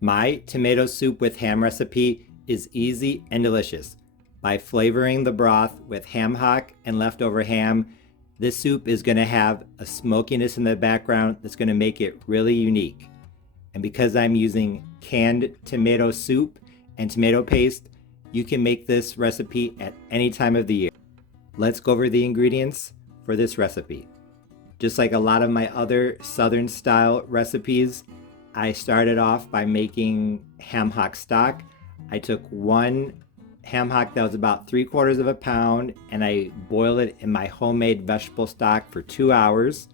My tomato soup with ham recipe is easy and delicious. By flavoring the broth with ham hock and leftover ham, this soup is going to have a smokiness in the background that's going to make it really unique. And because I'm using canned tomato soup and tomato paste, you can make this recipe at any time of the year. Let's go over the ingredients for this recipe. Just like a lot of my other Southern style recipes, I started off by making ham hock stock. I took one ham hock that was about 3/4 of a pound and I boiled it in my homemade vegetable stock for 2 hours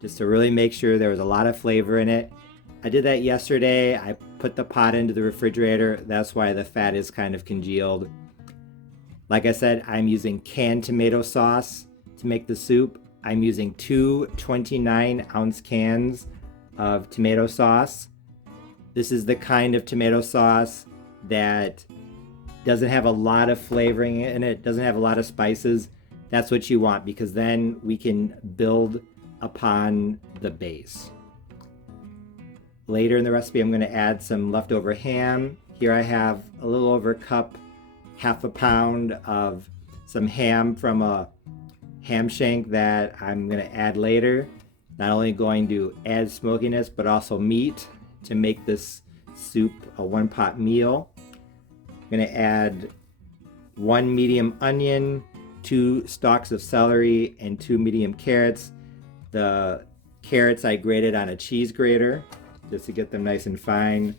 just to really make sure there was a lot of flavor in it. I did that yesterday. I put the pot into the refrigerator. That's why the fat is kind of congealed. Like I said, I'm using canned tomato sauce to make the soup. I'm using two 29-ounce cans of tomato sauce. This is the kind of tomato sauce that doesn't have a lot of flavoring in it, doesn't have a lot of spices. That's what you want because then we can build upon the base. Later in the recipe, I'm going to add some leftover ham. Here I have a little over a cup, half a pound of some ham from a ham shank that I'm going to add later. Not only going to add smokiness, but also meat to make this soup a one-pot meal. I'm going to add 1 medium onion, 2 stalks of celery, and 2 medium carrots. The carrots I grated on a cheese grater just to get them nice and fine.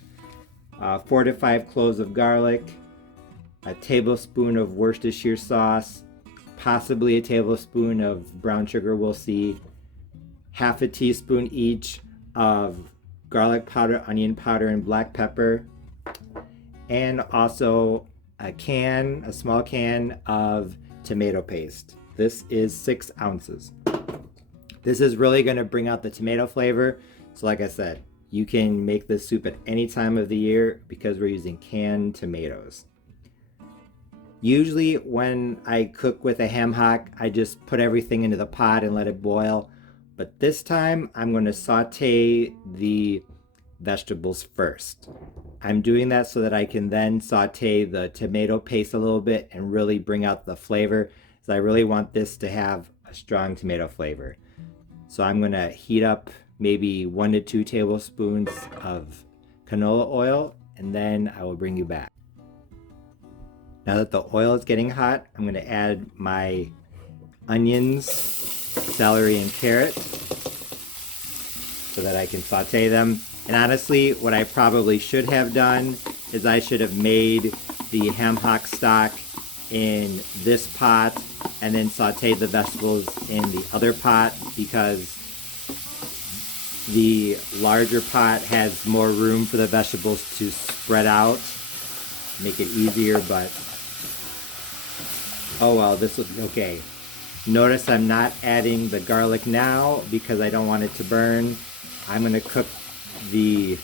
4 to 5 cloves of garlic, a tablespoon of Worcestershire sauce, possibly a tablespoon of brown sugar, we'll see. Half a teaspoon each of garlic powder, onion powder, and black pepper. And also a small can of tomato paste. This is 6 ounces. This is really going to bring out the tomato flavor. So like I said, you can make this soup at any time of the year because we're using canned tomatoes. Usually when I cook with a ham hock, I just put everything into the pot and let it boil. But this time I'm going to saute the vegetables first. I'm doing that so that I can then saute the tomato paste a little bit and really bring out the flavor. So I really want this to have a strong tomato flavor. So I'm going to heat up maybe 1 to 2 tablespoons of canola oil, and then I will bring you back. Now that the oil is getting hot, I'm going to add my onions, celery, and carrot so that I can saute them. And honestly, what I probably should have done is I should have made the ham hock stock in this pot and then sauteed the vegetables in the other pot because the larger pot has more room for the vegetables to spread out, make it easier, but oh well, this will be okay. Notice I'm not adding the garlic now because I don't want it to burn. I'm going to cook the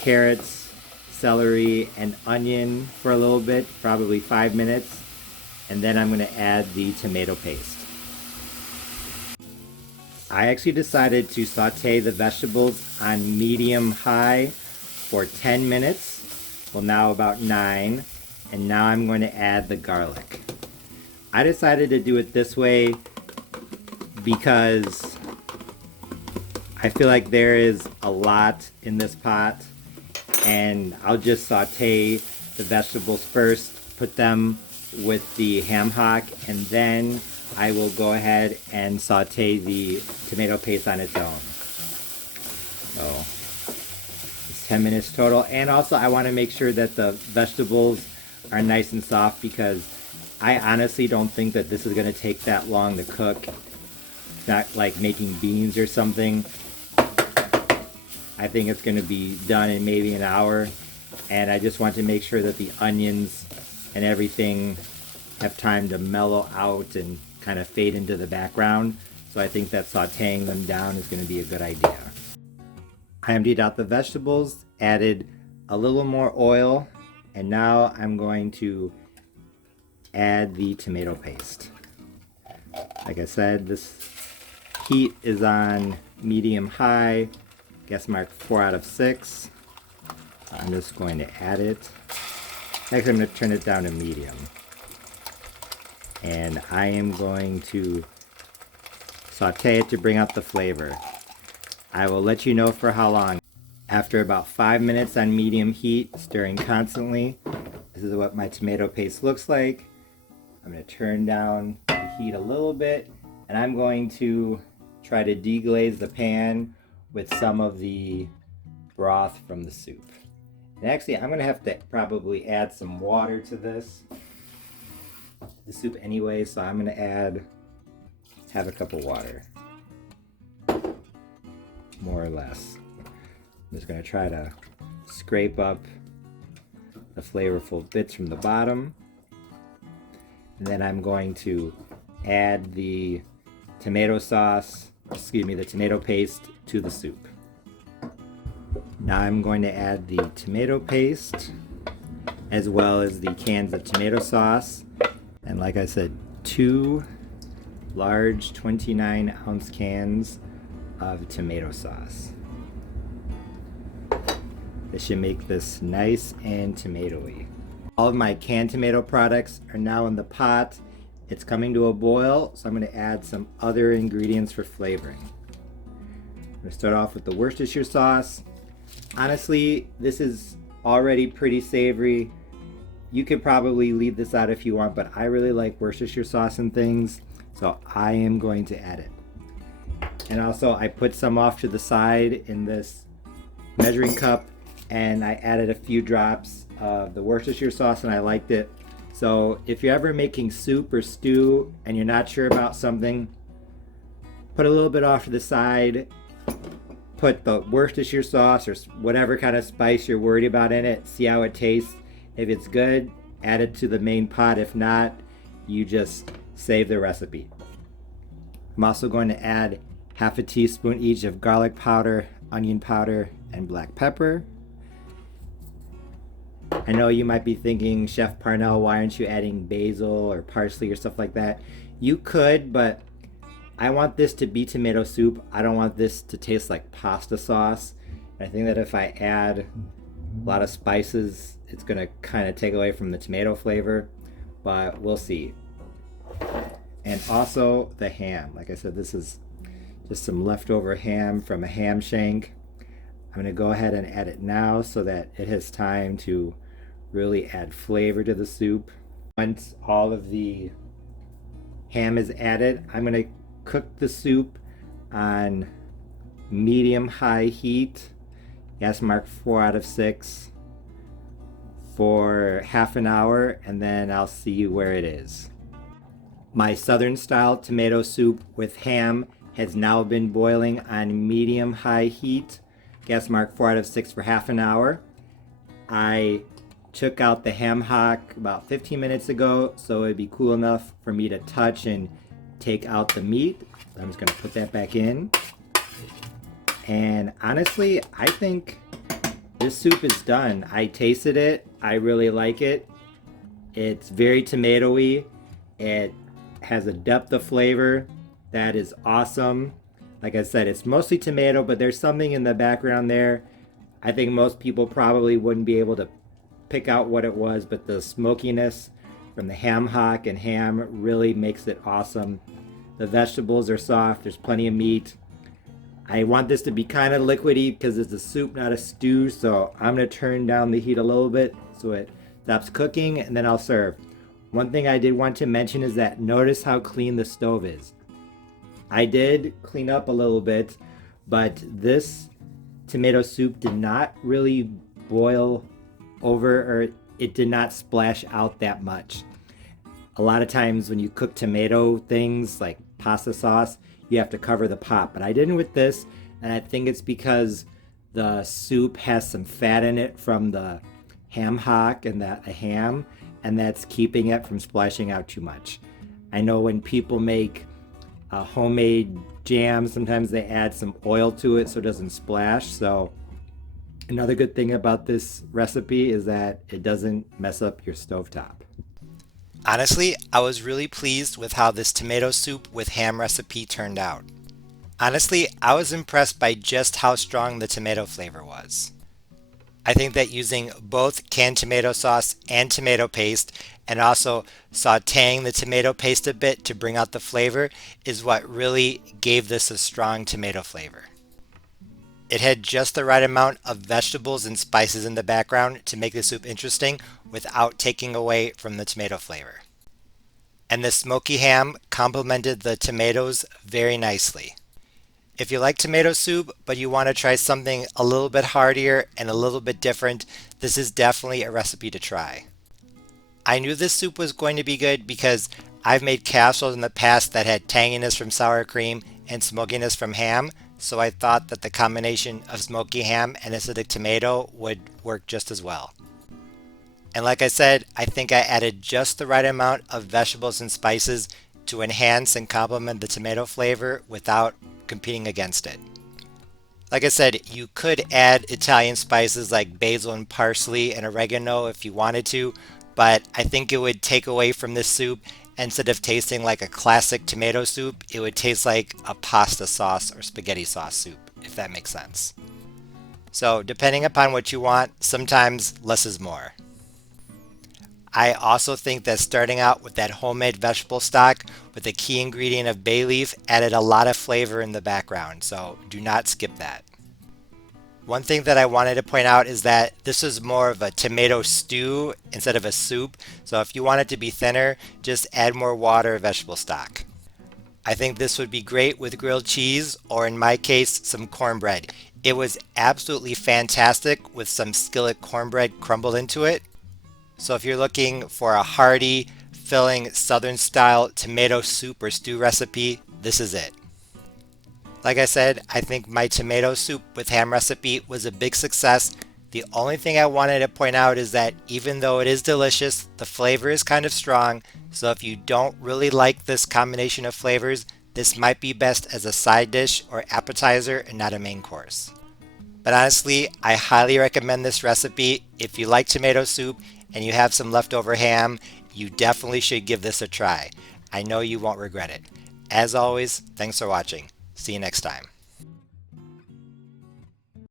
carrots, celery, and onion for a little bit, probably 5 minutes, and then I'm going to add the tomato paste. I actually decided to saute the vegetables on medium-high for 10 minutes, well now about 9, and now I'm going to add the garlic. I decided to do it this way because I feel like there is a lot in this pot, and I'll just saute the vegetables first, put them with the ham hock, and then I will go ahead and saute the tomato paste on its own. So it's 10 minutes total, and also I want to make sure that the vegetables are nice and soft because I honestly don't think that this is going to take that long to cook. It's not like making beans or something. I think it's going to be done in maybe an hour, and I just want to make sure that the onions and everything have time to mellow out and kind of fade into the background. So I think that sauteing them down is going to be a good idea. I emptied out the vegetables, added a little more oil, and now I'm going to add the tomato paste. Like I said, this heat is on medium-high, guess mark 4 out of 6. I'm just going to add it. Actually, I'm going to turn it down to medium. And I am going to saute it to bring out the flavor. I will let you know for how long. After about 5 minutes on medium heat, stirring constantly, this is what my tomato paste looks like. I'm going to turn down the heat a little bit, and I'm going to try to deglaze the pan with some of the broth from the soup. And actually, I'm going to have to probably add some water to this, the soup anyway, so I'm going to add half a cup of water, more or less. I'm just going to try to scrape up the flavorful bits from the bottom. And then I'm going to add the tomato sauce, the tomato paste to the soup. Now I'm going to add the tomato paste as well as the cans of tomato sauce. And like I said, 2 large 29-ounce cans of tomato sauce. This should make this nice and tomatoey. All of my canned tomato products are now in the pot. It's coming to a boil, so I'm going to add some other ingredients for flavoring. I'm going to start off with the Worcestershire sauce. Honestly, this is already pretty savory. You could probably leave this out if you want, but I really like Worcestershire sauce and things, so I am going to add it. And also, I put some off to the side in this measuring cup, and I added a few drops of the Worcestershire sauce and I liked it. So if you're ever making soup or stew and you're not sure about something, put a little bit off to the side, put the Worcestershire sauce or whatever kind of spice you're worried about in it, see how it tastes. If it's good, add it to the main pot. If not, you just save the recipe. I'm also going to add half a teaspoon each of garlic powder, onion powder, and black pepper. I know you might be thinking, Chef Parnell, why aren't you adding basil or parsley or stuff like that? You could, but I want this to be tomato soup. I don't want this to taste like pasta sauce. I think that if I add a lot of spices, it's going to kind of take away from the tomato flavor, but we'll see. And also the ham. Like I said, this is just some leftover ham from a ham shank. I'm going to go ahead and add it now so that it has time to really add flavor to the soup. Once all of the ham is added, I'm going to cook the soup on medium-high heat, gas mark 4 out of 6, for half an hour, and then I'll see where it is. My southern-style tomato soup with ham has now been boiling on medium-high heat, gas mark 4 out of 6 for half an hour. I took out the ham hock about 15 minutes ago, so it'd be cool enough for me to touch and take out the meat. I'm just gonna put that back in. And honestly, I think this soup is done. I tasted it, I really like it. It's very tomatoey. It has a depth of flavor that is awesome. Like I said, it's mostly tomato, but there's something in the background there. I think most people probably wouldn't be able to pick out what it was, but the smokiness from the ham hock and ham really makes it awesome. The vegetables are soft, there's plenty of meat. I want this to be kind of liquidy because it's a soup, not a stew, so I'm going to turn down the heat a little bit so it stops cooking, and then I'll serve. One thing I did want to mention is that notice how clean the stove is. I did clean up a little bit, but this tomato soup did not really boil over, or it did not splash out that much. A lot of times when you cook tomato things like pasta sauce, you have to cover the pot, but I didn't with this, and I think it's because the soup has some fat in it from the ham hock and the ham, and that's keeping it from splashing out too much. I know when people make homemade jam, sometimes they add some oil to it so it doesn't splash. So another good thing about this recipe is that it doesn't mess up your stovetop. Honestly, I was really pleased with how this tomato soup with ham recipe turned out. Honestly, I was impressed by just how strong the tomato flavor was. I think that using both canned tomato sauce and tomato paste and also sauteing the tomato paste a bit to bring out the flavor is what really gave this a strong tomato flavor. It had just the right amount of vegetables and spices in the background to make the soup interesting without taking away from the tomato flavor. And the smoky ham complemented the tomatoes very nicely. If you like tomato soup, but you want to try something a little bit heartier and a little bit different, this is definitely a recipe to try. I knew this soup was going to be good because I've made casseroles in the past that had tanginess from sour cream and smokiness from ham, so I thought that the combination of smoky ham and acidic tomato would work just as well. And like I said, I think I added just the right amount of vegetables and spices to enhance and complement the tomato flavor without competing against it. Like I said, you could add Italian spices like basil and parsley and oregano if you wanted to, but I think it would take away from this soup. Instead of tasting like a classic tomato soup, it would taste like a pasta sauce or spaghetti sauce soup, if that makes sense. So depending upon what you want, sometimes less is more. I also think that starting out with that homemade vegetable stock with the key ingredient of bay leaf added a lot of flavor in the background, so do not skip that. One thing that I wanted to point out is that this is more of a tomato stew instead of a soup, so if you want it to be thinner, just add more water or vegetable stock. I think this would be great with grilled cheese, or in my case, some cornbread. It was absolutely fantastic with some skillet cornbread crumbled into it. So if you're looking for a hearty, filling, southern style tomato soup or stew recipe, this is it. Like I said, I think my tomato soup with ham recipe was a big success. The only thing I wanted to point out is that even though it is delicious, the flavor is kind of strong. So if you don't really like this combination of flavors, this might be best as a side dish or appetizer and not a main course. But honestly, I highly recommend this recipe. If you like tomato soup and you have some leftover ham, you definitely should give this a try. I know you won't regret it. As always, thanks for watching. See you next time.